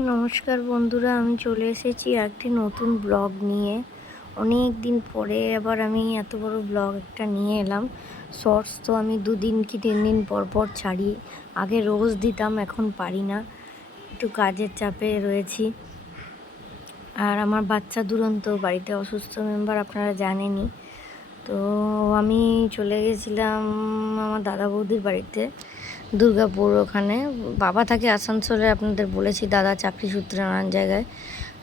নমস্কার বন্ধুরা, আমি চলে এসেছি একটি নতুন ব্লগ নিয়ে। অনেক দিন পরে আবার আমি এত বড় ব্লগ একটা নিয়ে এলাম। শর্টস তো আমি 2 দিন কি 3 দিন পর পর ছাড়ি। আগে রোজ দিতাম, এখন পারি না, একটু কাজের চাপে রয়েছি। আর আমার বাচ্চা দুরন্ত, বাড়িতে অসুস্থ মেম্বার আপনারা জানেনই। তো আমি চলে গেছিলাম আমার দাদা বৌদির বাড়িতে, দুর্গাপুর। ওখানে বাবা থাকে আসানসোলে, আপনাদের বলেছি, দাদা চাকরি সূত্রে নানান জায়গায়।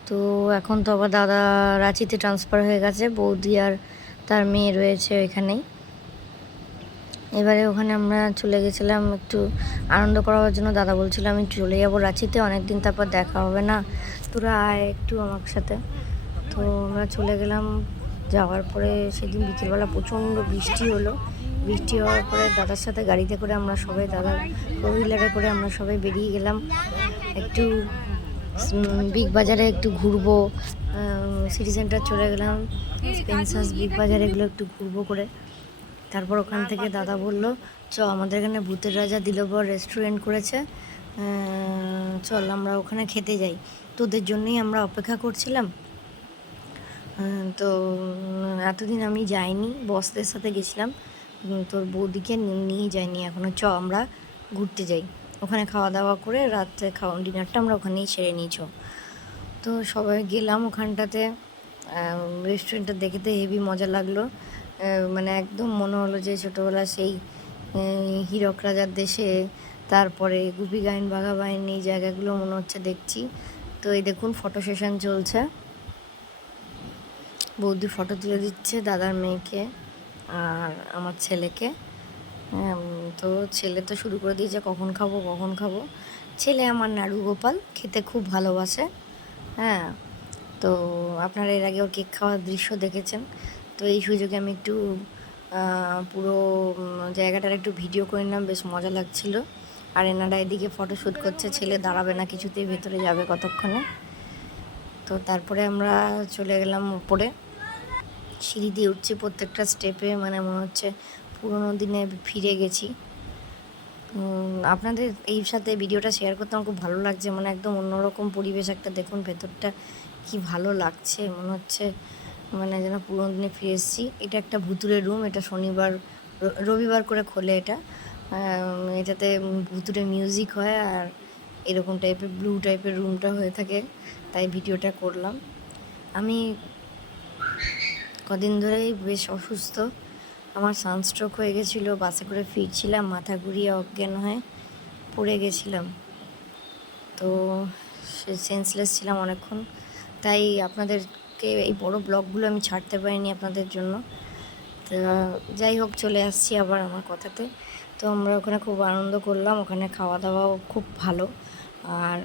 তো এখন তো আবার দাদা রাঁচিতে ট্রান্সফার হয়ে গেছে, বৌদি আর তার মেয়ে রয়েছে ওইখানেই। এবারে ওখানে আমরা চলে গেছিলাম একটু আনন্দ করার জন্য। দাদা বলছিল আমি চলে যাবো রাঁচিতে, অনেক দিন তারপর দেখা হবে না, তোরা আয় একটু আমার সাথে। তো আমরা চলে গেলাম। যাওয়ার পরে সেদিন বিকেলবেলা প্রচণ্ড বৃষ্টি হলো। বৃষ্টি হওয়ার পরে দাদার সাথে গাড়িতে করে আমরা সবাই, দাদার ফোর হুইলারে করে আমরা সবাই বেরিয়ে গেলাম একটু বিগ বাজারে একটু ঘুরবো। সিটি সেন্টার চলে গেলাম, স্পেন্সার্স, বিগ বাজার, এগুলো একটু ঘুরবো করে। তারপর ওখান থেকে দাদা বলল আমাদের এখানে ভূতের রাজা দিলবর রেস্টুরেন্ট করেছে, চল আমরা ওখানে খেতে যাই। তোদের জন্যই আমরা অপেক্ষা করছিলাম। তো এতদিন আমি যাইনি, বসদের সাথে গেছিলাম, তোর বৌদিকে নিয়ে যাইনি এখনও। আমরা ঘুরতে যাই, ওখানে খাওয়া দাওয়া করে রাত্রে ডিনারটা আমরা ওখানেই সেরে নিয়েছ। তো সবাই গেলাম ওখানটাতে। রেস্টুরেন্টটা দেখতে হেভি মজা লাগলো। মানে একদম মনে হলো যে ছোটোবেলা সেই হীরক রাজার দেশে, তারপরে গুপি গাইন, বাঘা বাহিনী, এই জায়গাগুলো মনে হচ্ছে দেখছি। তো এই দেখুন ফটো সেশন চলছে, বৌদি ফটো তুলে দিচ্ছে দাদার মেয়েকে আর আমার ছেলেকে। তো ছেলে তো শুরু করে দিয়েছে কখন খাবো কখন খাবো। ছেলে আমার নাড়ু গোপাল, খেতে খুব ভালোবাসে। হ্যাঁ, তো আপনারা এর আগে ওর কেক খাওয়ার দৃশ্য দেখেছেন। তো এই সুযোগে আমি একটু পুরো জায়গাটার একটু ভিডিও করে নিলাম, বেশ মজা লাগছিল। আর এনারা এদিকে ফটোশ্যুট করছে, ছেলে দাঁড়াবে না কিছুতেই, ভেতরে যাবে কতক্ষণে। তো তারপরে আমরা চলে গেলাম উপরে, সিঁড়ি দিয়ে উঠছি প্রত্যেকটা স্টেপে, মানে মনে হচ্ছে পুরোনো দিনে ফিরে গেছি। আপনাদের এই সাথে ভিডিওটা শেয়ার করতে আমার খুব ভালো লাগছে, মানে একদম অন্যরকম পরিবেশ একটা। দেখুন ভেতরটা কি ভালো লাগছে, মনে হচ্ছে মানে যেন পুরোনো দিনে ফিরে এসেছি। এটা একটা ভুতুড়ে রুম, এটা শনিবার রবিবার করে খোলে এটা। এটাতে ভুতুড়ে মিউজিক হয় আর এরকম টাইপের ব্লু টাইপের রুমটা হয়ে থাকে, তাই ভিডিওটা করলাম। আমি কদিন ধরেই বেশ অসুস্থ, আমার সানস্ট্রোক হয়ে গেছিলো, বাসে করে ফিরছিলাম, মাথা ঘুরিয়ে অজ্ঞান হয়ে পড়ে গেছিলাম। তো সেন্সলেস ছিলাম অনেকক্ষণ, তাই আপনাদেরকে এই বড় ব্লগগুলো আমি ছাড়তে পারিনি আপনাদের জন্য। তো যাই হোক, চলে আসছি আবার আমার কথাতে। তো আমরা ওখানে খুব আনন্দ করলাম, ওখানে খাওয়া দাওয়াও খুব ভালো আর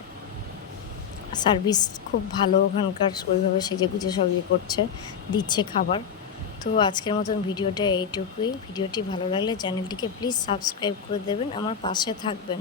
সার্ভিস খুব ভালো ওখানকার, ওইভাবে সেজে গুজে সব করছে, দিচ্ছে খাবার। তো আজকের মতন ভিডিওটা এইটুকুই। ভিডিওটি ভালো লাগলে চ্যানেলটিকে প্লিজ সাবস্ক্রাইব করে দেবেন, আমার পাশে থাকবেন।